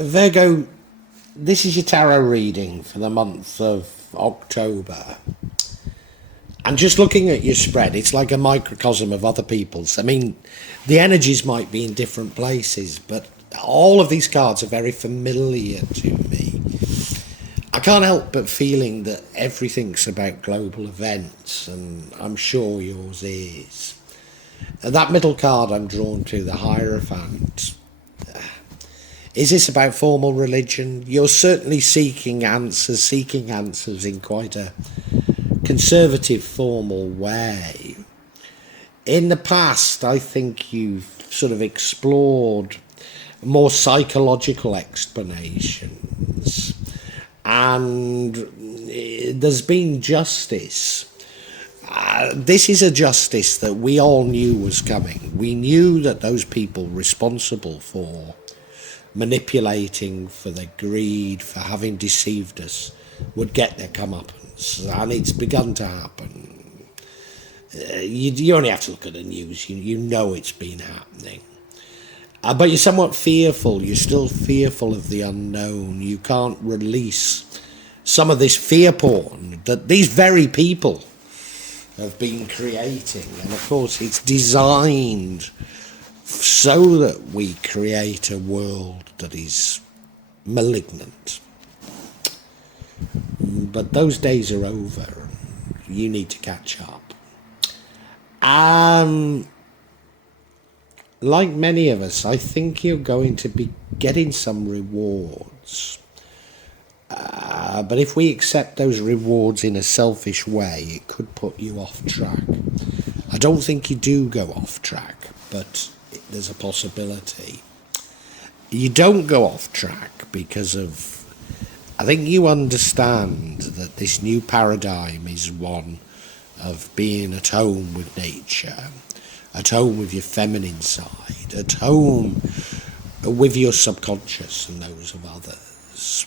Virgo, this is your tarot reading for the month of October. And just looking at your spread, it's like a microcosm of other people's. I mean, the energies might be in different places, but all of these cards are very familiar to me. I can't help but feeling that everything's about global events, and I'm sure yours is. That middle card I'm drawn to, the Hierophant. Is this about formal religion? You're certainly seeking answers in quite a conservative, formal way. In the past, I think you've sort of explored more psychological explanations, and there's been justice. This is a justice that we all knew was coming. We knew that those people responsible for manipulating, for their greed, for having deceived us, would get their comeuppance, and it's begun to happen. You only have to look at the news, you know it's been happening. But you're somewhat fearful, you're still fearful of the unknown. You can't release some of this fear porn that these very people have been creating, and of course it's designed so that we create a world that is malignant. But those days are over, and you need to catch up. Like many of us, I think you're going to be getting some rewards. But if we accept those rewards in a selfish way, it could put you off track. I don't think you do go off track, but there's a possibility. You don't go off track because of, I think you understand that this new paradigm is one of being at home with nature, at home with your feminine side, at home with your subconscious and those of others.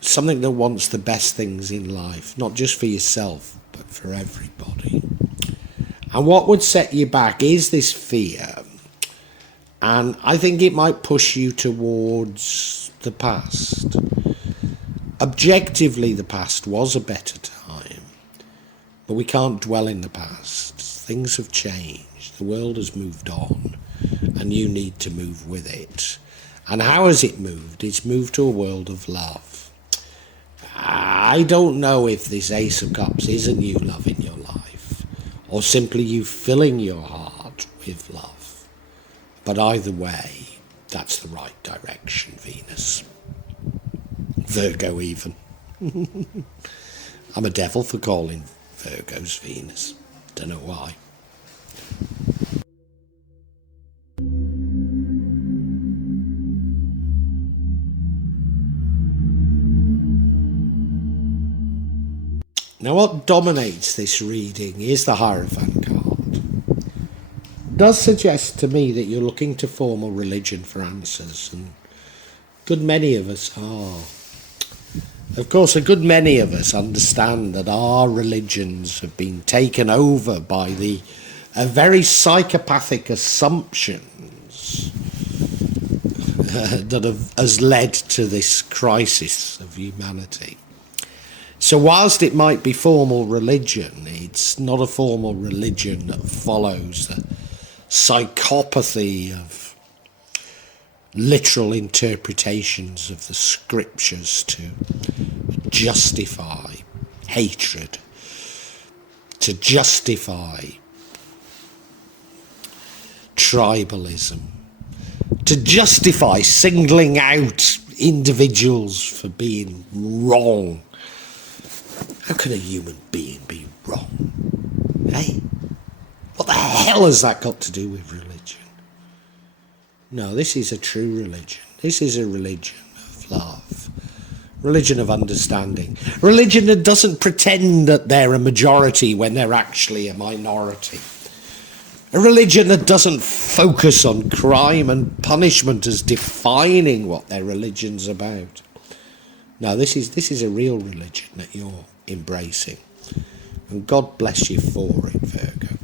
Something that wants the best things in life, not just for yourself, but for everybody. And what would set you back is this fear. And I think it might push you towards the past. Objectively, the past was a better time. But we can't dwell in the past. Things have changed. The world has moved on. And you need to move with it. And how has it moved? It's moved to a world of love. I don't know if this Ace of Cups is a new love in your life, or simply you filling your heart with love. But either way, that's the right direction, Venus. Virgo even. I'm a devil for calling Virgos Venus. Don't know why. Now, what dominates this reading is the Hierophant card. It does suggest to me that you're looking to formal religion for answers, and a good many of us are. Of course, a good many of us understand that our religions have been taken over by the very psychopathic assumptions that has led to this crisis of humanity. So whilst it might be formal religion, it's not a formal religion that follows the psychopathy of literal interpretations of the scriptures to justify hatred, to justify tribalism, to justify singling out individuals for being wrong. How can a human being be wrong? Hey? What the hell has that got to do with religion? No, this is a true religion. This is a religion of love. Religion of understanding. Religion that doesn't pretend that they're a majority when they're actually a minority. A religion that doesn't focus on crime and punishment as defining what their religion's about. No, this is a real religion that you're embracing. And God bless you for it, Virgo.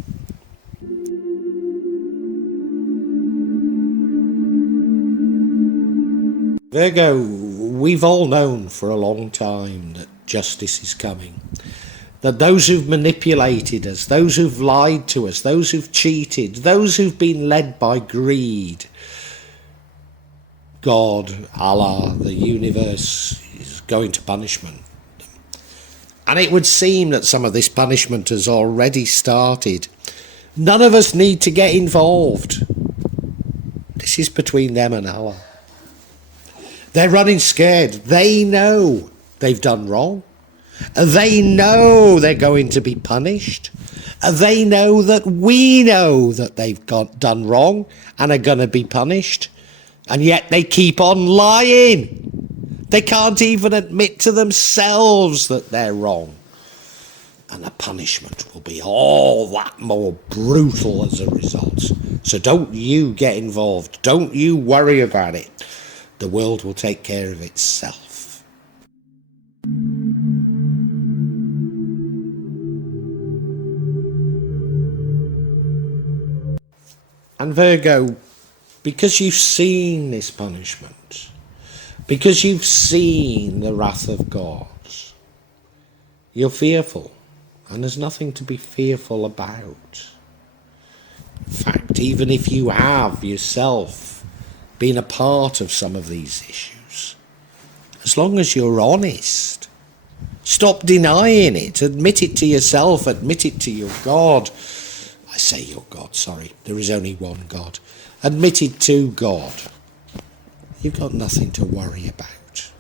Virgo, we've all known for a long time that justice is coming. That those who've manipulated us, those who've lied to us, those who've cheated, those who've been led by greed, God, Allah, the universe is going to punishment. And it would seem that some of this punishment has already started. None of us need to get involved. This is between them and Allah. They're running scared. They know they've done wrong. They know they're going to be punished. They know that we know that they've done wrong and are going to be punished. And yet they keep on lying. They can't even admit to themselves that they're wrong. And the punishment will be all that more brutal as a result. So don't you get involved. Don't you worry about it. The world will take care of itself. And Virgo, because you've seen this punishment, because you've seen the wrath of God, you're fearful. And there's nothing to be fearful about. In fact, even if you have yourself been a part of some of these issues, as long as you're honest, stop denying it, admit it to yourself, admit it to your God. I say your God, sorry, there is only one God. Admit it to God. You've got nothing to worry about.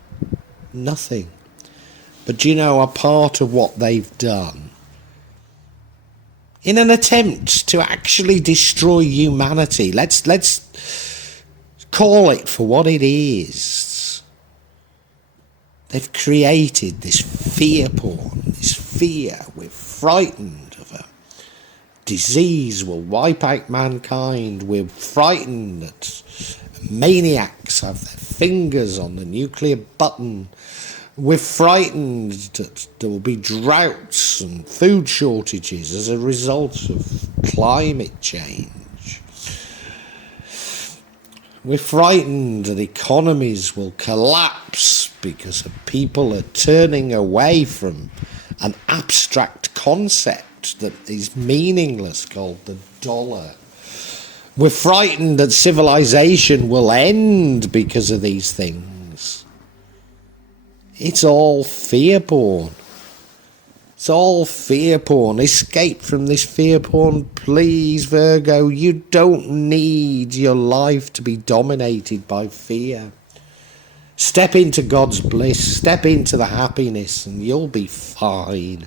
Nothing. But do you know, a part of what they've done, in an attempt to actually destroy humanity, let's call it for what it is. They've created this fear porn, this fear. We're frightened of a disease will wipe out mankind. We're frightened that maniacs have their fingers on the nuclear button. We're frightened that there will be droughts and food shortages as a result of climate change. We're frightened that economies will collapse because people are turning away from an abstract concept that is meaningless called the dollar. We're frightened that civilization will end because of these things. It's all fear porn. It's all fear porn. Escape from this fear porn, please, Virgo. You don't need your life to be dominated by fear. Step into God's bliss, step into the happiness, and you'll be fine.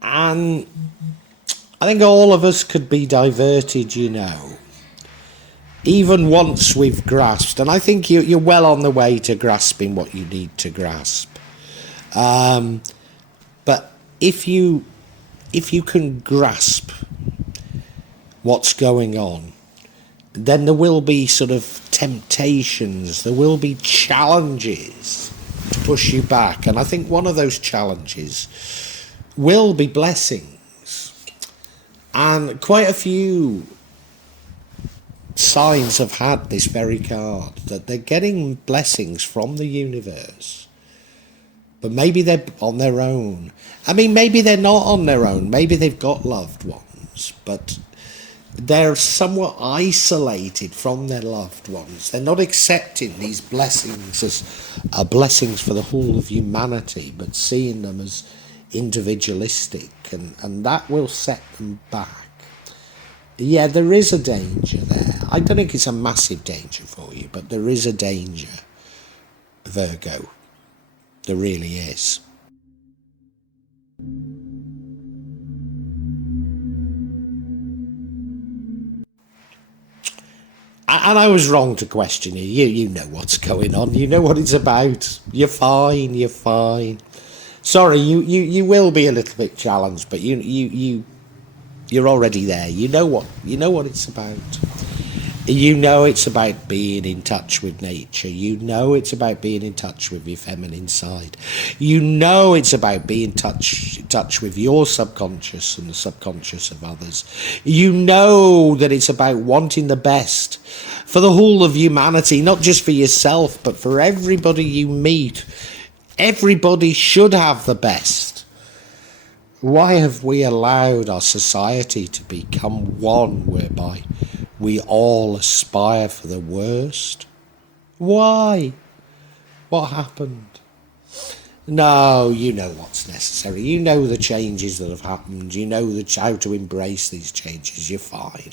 And I think all of us could be diverted, you know, even once we've grasped, and I think you're well on the way to grasping what you need to grasp. But if you can grasp what's going on, then there will be sort of temptations, there will be challenges to push you back. And I think one of those challenges will be blessings. And quite a few signs have had this very card, that they're getting blessings from the universe. But maybe they're on their own. I mean, maybe they're not on their own. Maybe they've got loved ones, but they're somewhat isolated from their loved ones. They're not accepting these blessings as blessings for the whole of humanity, but seeing them as individualistic, and that will set them back. Yeah, there is a danger there. I don't think it's a massive danger for you, but there is a danger, Virgo. There really is. And I was wrong to question you. You know what's going on. You know what it's about. You're fine. You're fine. Sorry, you will be a little bit challenged, but you're already there. You know what it's about. You know it's about being in touch with nature. You know it's about being in touch with your feminine side. You know it's about being in touch with your subconscious and the subconscious of others. You know that it's about wanting the best for the whole of humanity, not just for yourself, but for everybody you meet. Everybody should have the best. Why have we allowed our society to become one whereby we all aspire for the worst? Why? What happened? No, you know what's necessary. You know the changes that have happened. You know how to embrace these changes. You're fine.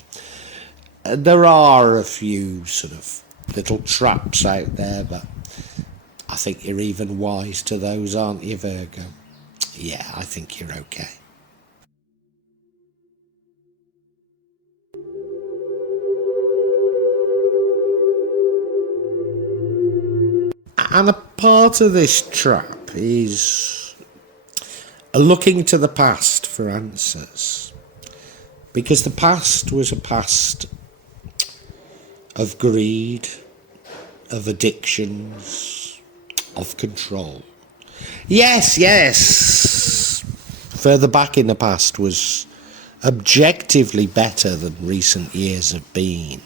There are a few sort of little traps out there, but I think you're even wise to those, aren't you, Virgo? Yeah, I think you're okay. And a part of this trap is looking to the past for answers. Because the past was a past of greed, of addictions, of control. Yes, further back in the past was objectively better than recent years have been.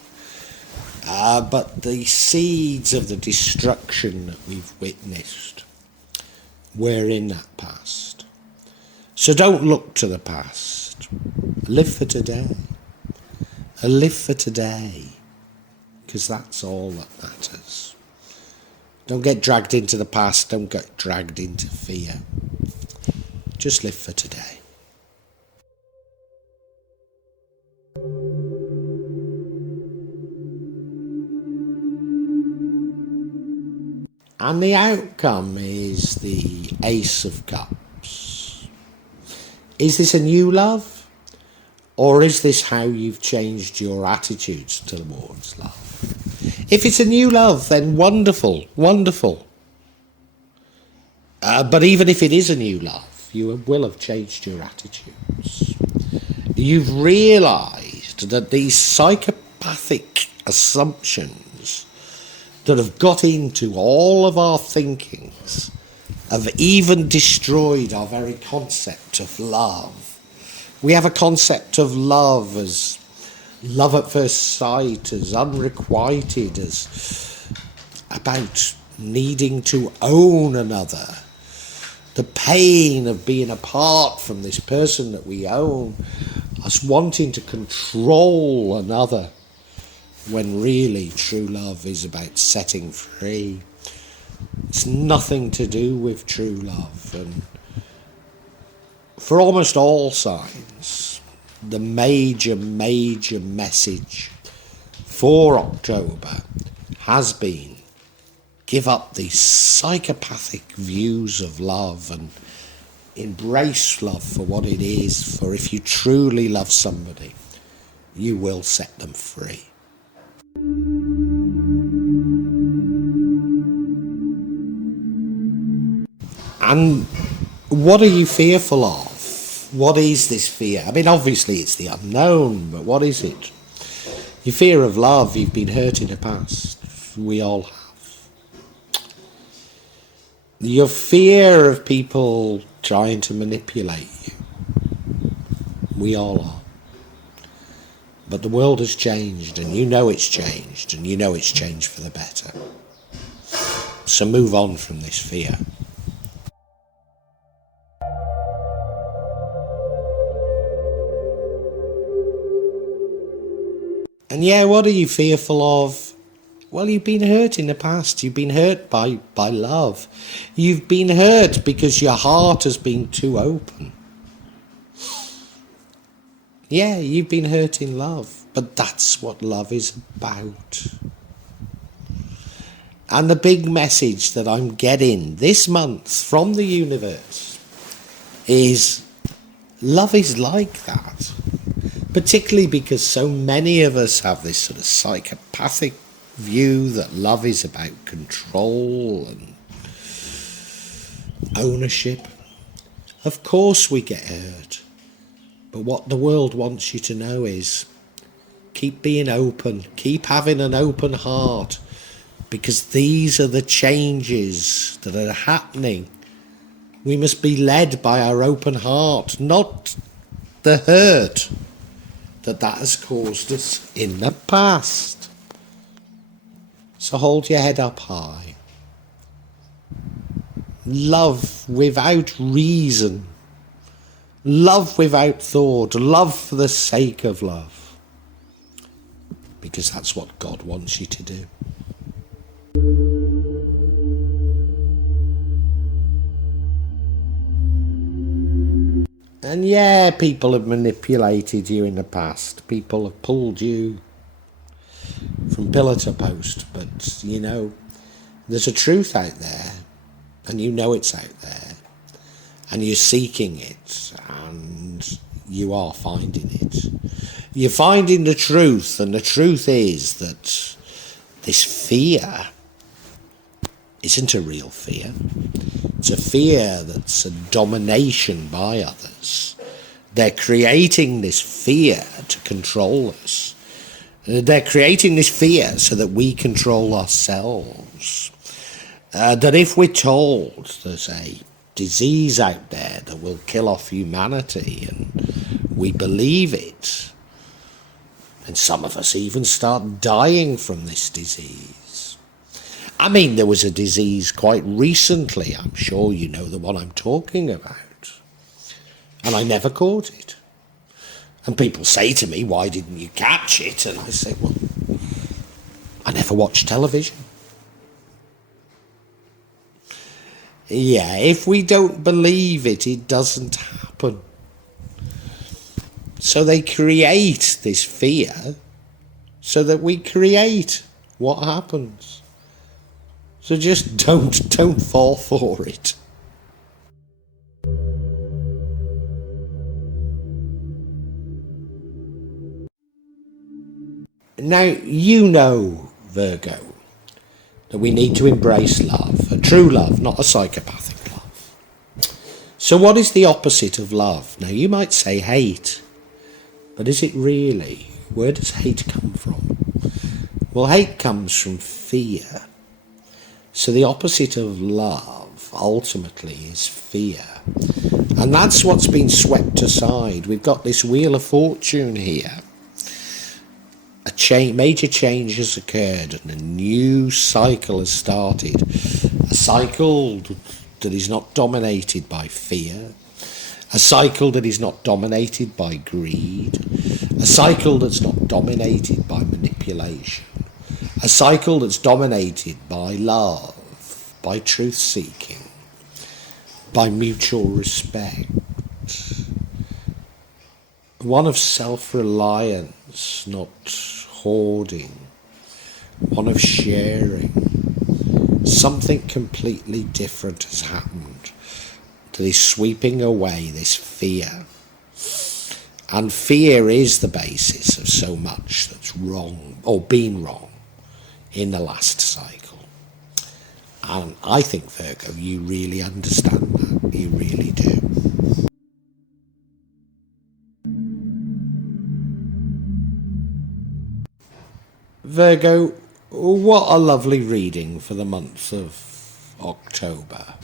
But the seeds of the destruction that we've witnessed were in that past. So don't look to the past. Live for today. Live for today. Because that's all that matters. Don't get dragged into the past. Don't get dragged into fear. Just live for today. And the outcome is the Ace of Cups. Is this a new love? Or is this how you've changed your attitudes towards love? If it's a new love, then wonderful, wonderful. But even if it is a new love, you will have changed your attitudes. You've realised that these psychopathic assumptions that have got into all of our thinkings have even destroyed our very concept of love. We have a concept of love as love at first sight, as unrequited, as about needing to own another. The pain of being apart from this person that we own, us wanting to control another, when really true love is about setting free. It's nothing to do with true love. And for almost all signs, the major message for October has been give up these psychopathic views of love and embrace love for what it is. For if you truly love somebody, you will set them free. And what are you fearful of? What is this fear? I mean, obviously it's the unknown, but what is it? Your fear of love, you've been hurt in the past. We all have. Your fear of people trying to manipulate you. We all are. But the world has changed, and you know it's changed, and you know it's changed for the better. So move on from this fear. And yeah, what are you fearful of? Well, you've been hurt in the past. You've been hurt by love. You've been hurt because your heart has been too open. Yeah, you've been hurt in love, but that's what love is about. And the big message that I'm getting this month from the universe is love is like that. Particularly because so many of us have this sort of psychopathic view that love is about control and ownership. Of course we get hurt. But what the world wants you to know is Keep being open. Keep having an open heart. Because these are the changes that are happening. We must be led by our open heart, not the hurt that has caused us in the past. So hold your head up high. Love without reason. Love without thought. Love for the sake of love. Because that's what God wants you to do. And yeah, people have manipulated you in the past. People have pulled you from pillar to post. But, you know, there's a truth out there. And you know it's out there. And you're seeking it. And you are finding it. You're finding the truth. And the truth is that this fear isn't a real fear. It's a fear that's a domination by others. They're creating this fear to control us. They're creating this fear so that we control ourselves. That if we're told there's a disease out there that will kill off humanity and we believe it, and some of us even start dying from this disease. I mean, there was a disease quite recently, I'm sure you know the one I'm talking about, and I never caught it. And people say to me, why didn't you catch it? And I say, well, I never watched television. Yeah, if we don't believe it, it doesn't happen. So they create this fear so that we create what happens. So just don't fall for it. Now, you know, Virgo, that we need to embrace love, a true love, not a psychopathic love. So what is the opposite of love? Now, you might say hate, but is it really? Where does hate come from? Well, hate comes from fear. So the opposite of love, ultimately, is fear. And that's what's been swept aside. We've got this Wheel of Fortune here. Major change has occurred and a new cycle has started. A cycle that is not dominated by fear. A cycle that is not dominated by greed. A cycle that's not dominated by manipulation. A cycle that's dominated by love, by truth-seeking, by mutual respect. One of self-reliance, not hoarding. One of sharing. Something completely different has happened that is sweeping away this fear. And fear is the basis of so much that's wrong, or been wrong, in the last cycle. And I think, Virgo, you really understand that. You really do. Virgo, what a lovely reading for the month of October.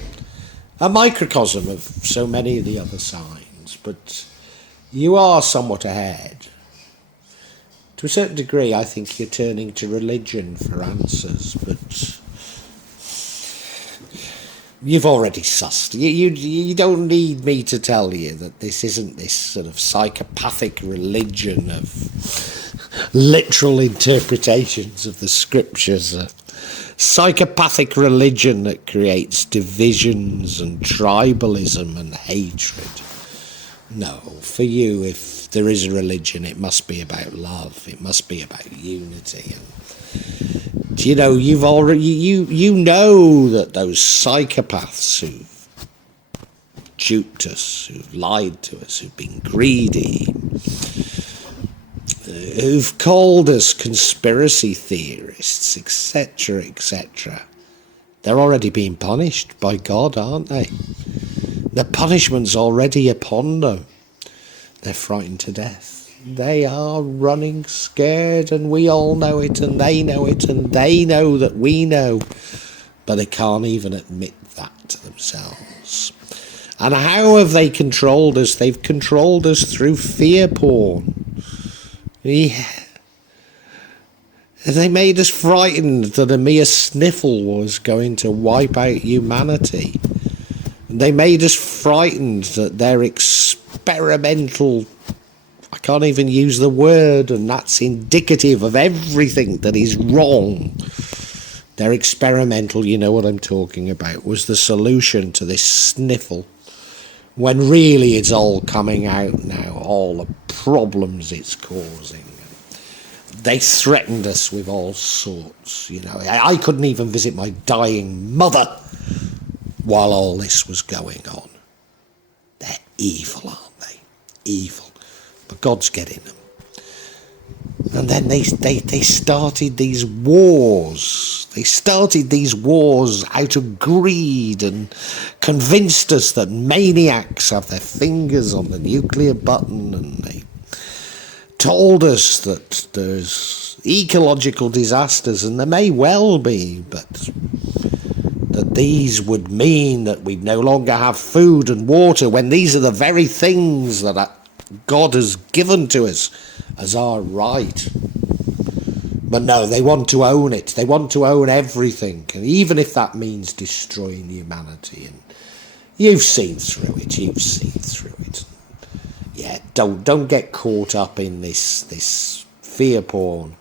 A microcosm of so many of the other signs, but you are somewhat ahead. To a certain degree, I think you're turning to religion for answers, but you've already sussed. You don't need me to tell you that this isn't this sort of psychopathic religion of literal interpretations of the scriptures, a psychopathic religion that creates divisions and tribalism and hatred. No, for you, if there is a religion, it must be about love. It must be about unity. And, you know, you've already you know that those psychopaths who've duped us, who've lied to us, who've been greedy, who've called us conspiracy theorists, etc., etc., they're already being punished by God, aren't they? The punishment's already upon them. They're frightened to death. They are running scared, and we all know it, and they know it, and they know that we know, but they can't even admit that to themselves. And how have they controlled us? They've controlled us through fear porn. Yeah. They made us frightened that a mere sniffle was going to wipe out humanity. They made us frightened that their experimental, I can't even use the word, and that's indicative of everything that is wrong. Their experimental, you know what I'm talking about, was the solution to this sniffle. When really it's all coming out now, all the problems it's causing. They threatened us with all sorts, you know. I couldn't even visit my dying mother while all this was going on. They're evil, aren't they? Evil. But God's getting them. And then they started these wars. They started these wars out of greed and convinced us that maniacs have their fingers on the nuclear button, and they told us that there's ecological disasters, and there may well be, but that these would mean that we'd no longer have food and water, when these are the very things that God has given to us as our right. But no, they want to own it. They want to own everything, and even if that means destroying humanity. And you've seen through it. You've seen through it. Yeah, don't get caught up in this fear porn.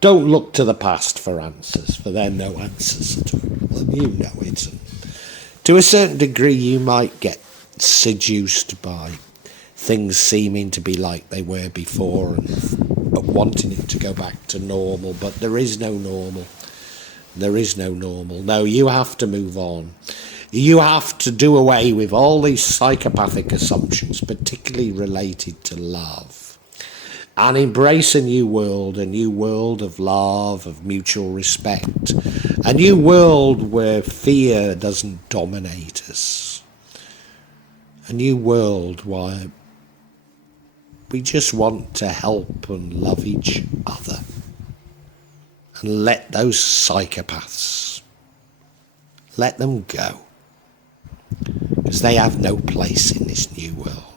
Don't look to the past for answers, for there are no answers at all, and you know it. And to a certain degree, you might get seduced by things seeming to be like they were before, and wanting it to go back to normal, but there is no normal. There is no normal. No, you have to move on. You have to do away with all these psychopathic assumptions, particularly related to love, and embrace a new world of love, of mutual respect, a new world where fear doesn't dominate us, a new world where we just want to help and love each other, and let those psychopaths, let them go, because they have no place in this new world.